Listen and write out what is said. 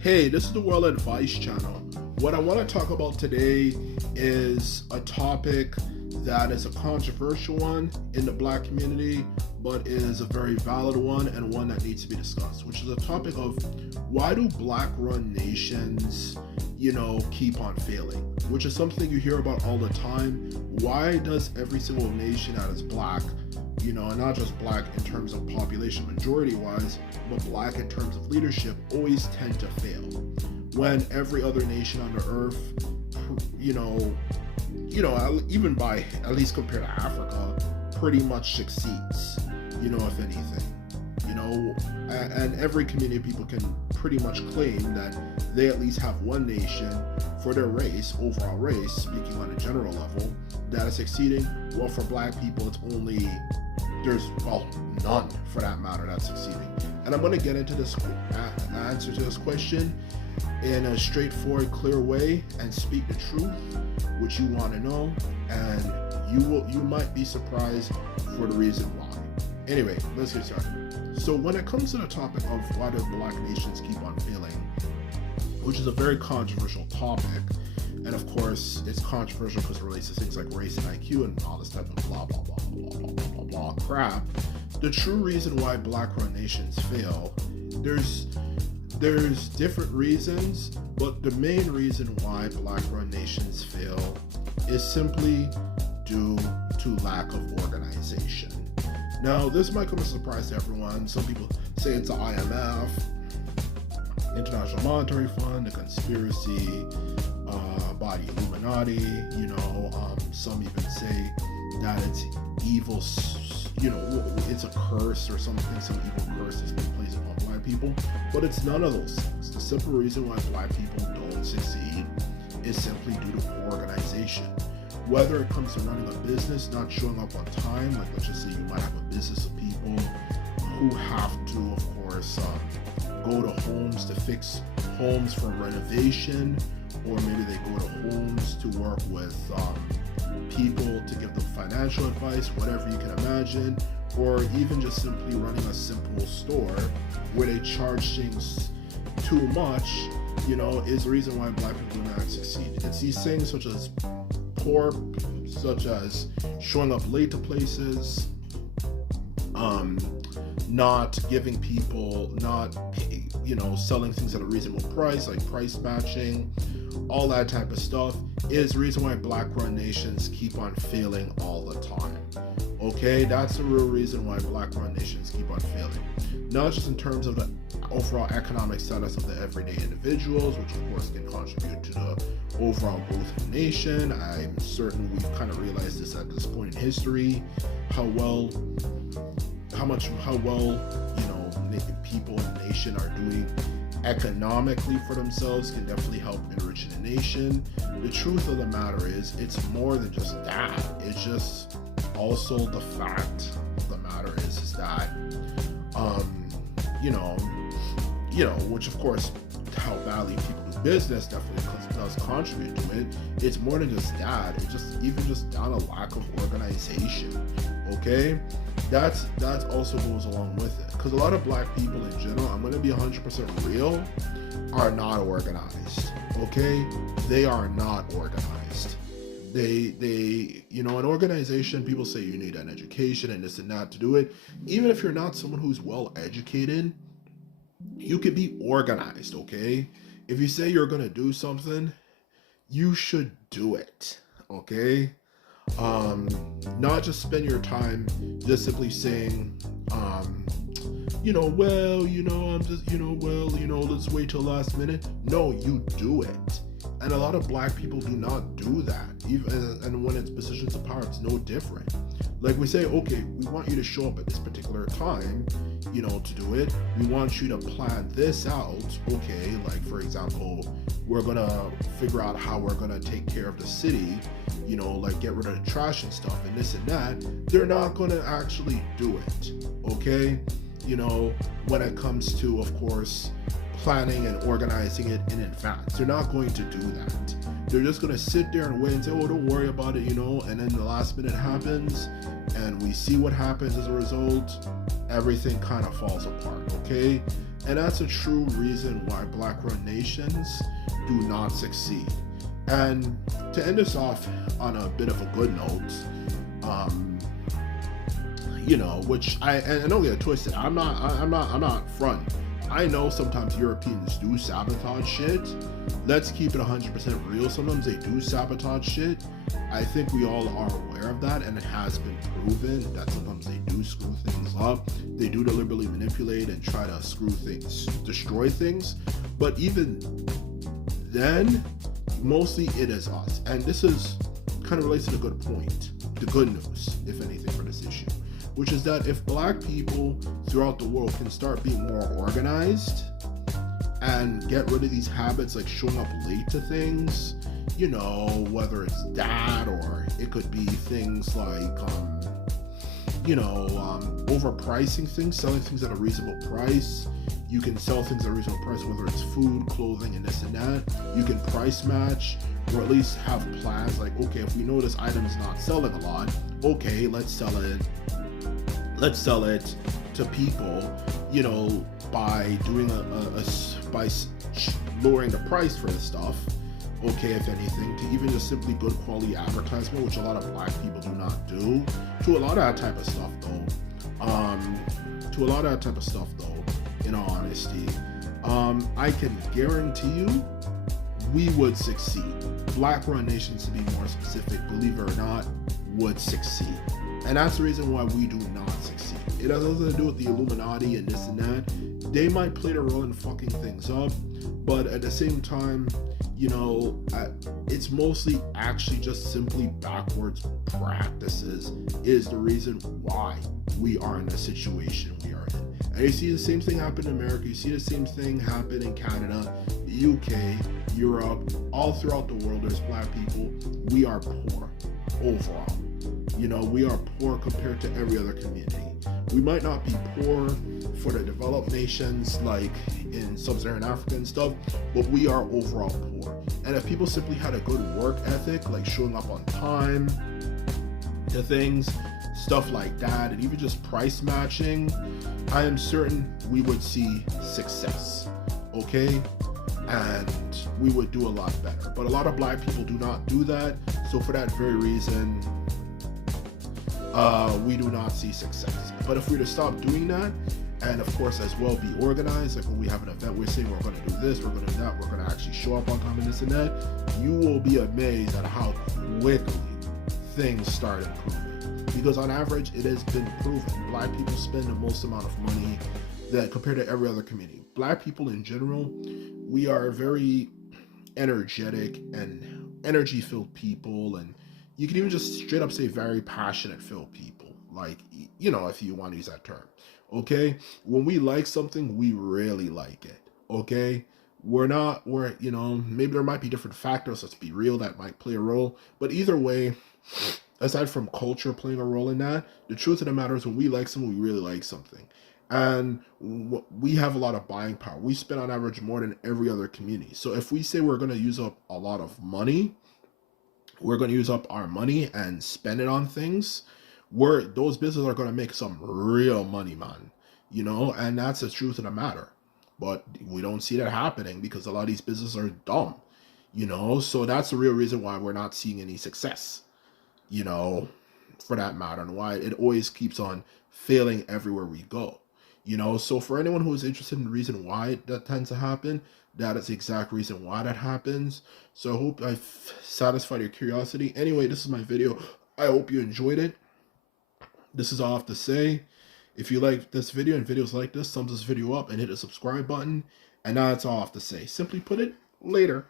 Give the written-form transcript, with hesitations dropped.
Hey, this is the World Advice Channel. What I want to talk about today is a topic that is a controversial one in the black community, but is a very valid one and one that needs to be discussed, which is a topic of why do black-run nations, keep on failing, which is something you hear about all the time. Why does every single nation that is black, and not just black in terms of population majority wise, but black in terms of leadership, always tend to fail when every other nation on the earth, even by at least compared to Africa, pretty much succeeds, if anything, and every community of people can pretty much claim that they at least have one nation for their race, overall race, speaking on a general level, that is succeeding. Well, for black people, it's only none for that matter that's succeeding. And I'm going to get into this answer to this question in a straightforward, clear way and speak the truth, which you want to know, and you might be surprised for the reason why. Anyway, let's get started. So when it comes to the topic of why do black nations keep on failing, which is a very controversial topic, and of course it's controversial because it relates to things like race and IQ and all this type of blah blah blah blah blah blah blah blah crap. The true reason why black-run nations fail, there's different reasons, but the main reason why black-run nations fail is simply due to lack of organization. Now, this might come as a surprise to everyone. Some people say it's the IMF, International Monetary Fund, the conspiracy by the Illuminati. Some even say that it's evil. It's a curse or something. Some evil curse has been placed upon black people, but it's none of those things. The simple reason why black people don't succeed is simply due to organization. Whether it comes to running a business, not showing up on time, like let's just say you might have a business of people who have to, of course, go to homes to fix homes for renovation, or maybe they go to homes to work with people to give them financial advice, whatever you can imagine, or even just simply running a simple store where they charge things too much, is the reason why black people do not succeed. It's these things such as showing up late to places, not giving people, selling things at a reasonable price, like price matching, all that type of stuff is the reason why black-run nations keep on failing all the time. Okay, that's the real reason why black-run nations keep on failing. Not just in terms of the overall economic status of the everyday individuals, which of course can contribute to the overall growth of the nation. I'm certain we've kind of realized this at this point in history, how well people in the nation are doing economically for themselves can definitely help enrich the nation. The truth of the matter is, it's more than just that. It's just also the fact of the matter is that, which of course, how badly people do business definitely does contribute to it. It's more than just that. It's just down a lack of organization. Okay, that's also goes along with it, because a lot of black people in general, I'm going to be 100% real, are not organized. Okay, they are not organized. An organization, people say you need an education and this and that to do it. Even if you're not someone who's well educated, you could be organized. Okay, if you say you're going to do something, you should do it. Okay, not just spend your time just simply saying, let's wait till last minute. No, you do it. And a lot of black people do not do that. And when it's positions of power, it's no different. Like we say, okay, we want you to show up at this particular time, to do it. We want you to plan this out. Okay, like for example, we're gonna figure out how we're gonna take care of the city, like get rid of the trash and stuff and this and that. They're not gonna actually do it. Okay, when it comes to, of course, planning and organizing it in advance. They're not going to do that. They're just going to sit there and wait and say, oh, don't worry about it, and then the last minute happens and we see what happens as a result. Everything kind of falls apart, okay? And that's a true reason why black-run nations do not succeed. And to end us off on a bit of a good note, which and don't get it twisted. I'm not front. I know sometimes Europeans do sabotage shit. Let's keep it 100% real. Sometimes they do sabotage shit. I think we all are aware of that, and it has been proven that sometimes they do screw things up. They do deliberately manipulate and try to screw things, destroy things. But even then, mostly it is us. And this is kind of relates to the good point, the good news, if anything, for this issue, which is that if black people throughout the world can start being more organized and get rid of these habits like showing up late to things, whether it's that or it could be things like, overpricing things, selling things at a reasonable price. You can sell things at a reasonable price, whether it's food, clothing, and this and that. You can price match, or at least have plans like, okay, if we know this item is not selling a lot, okay, let's sell it to people, by doing by lowering the price for the stuff. Okay, if anything, to even just simply good quality advertisement, which a lot of black people do not do. To a lot of that type of stuff, though. In all honesty, I can guarantee you, we would succeed. Black-run nations, to be more specific, believe it or not, would succeed. And that's the reason why we do not succeed. It has nothing to do with the Illuminati and this and that. They might play the role in fucking things up, but at the same time, it's mostly actually just simply backwards practices is the reason why we are in the situation we are in. And you see the same thing happen in America. You see the same thing happen in Canada, the UK, Europe, all throughout the world. There's black people. We are poor overall. We are poor compared to every other community. We might not be poor for the developed nations like in sub-Saharan Africa and stuff, but we are overall poor. And if people simply had a good work ethic, like showing up on time to things, stuff like that, and even just price matching, I am certain we would see success, okay? And we would do a lot better. But a lot of black people do not do that, so for that very reason, we do not see success. But if we were to stop doing that, and of course as well be organized, like when we have an event, we're saying we're going to do this, we're going to do that, we're going to actually show up on time and this and that, you will be amazed at how quickly things start improving. Because on average, it has been proven black people spend the most amount of money that compared to every other community. Black people in general, we are very energetic and energy-filled people, and you can even just straight up say very passionate-filled people, like, if you want to use that term, okay? When we like something, we really like it, okay? Maybe there might be different factors, let's be real, that might play a role, but either way, aside from culture playing a role in that, the truth of the matter is when we like something, we really like something. And we have a lot of buying power. We spend on average more than every other community. So if we say we're going to use up a lot of money, we're going to use up our money and spend it on things, those businesses are going to make some real money, man. And that's the truth of the matter. But we don't see that happening because a lot of these businesses are dumb, so that's the real reason why we're not seeing any success, for that matter, and why it always keeps on failing everywhere we go. So for anyone who is interested in the reason why that tends to happen, that is the exact reason why that happens. So I hope I've satisfied your curiosity. Anyway, this is my video. I hope you enjoyed it. This is all I have to say. If you like this video and videos like this, thumbs this video up and hit the subscribe button. And now that's all I have to say. Simply put it, later.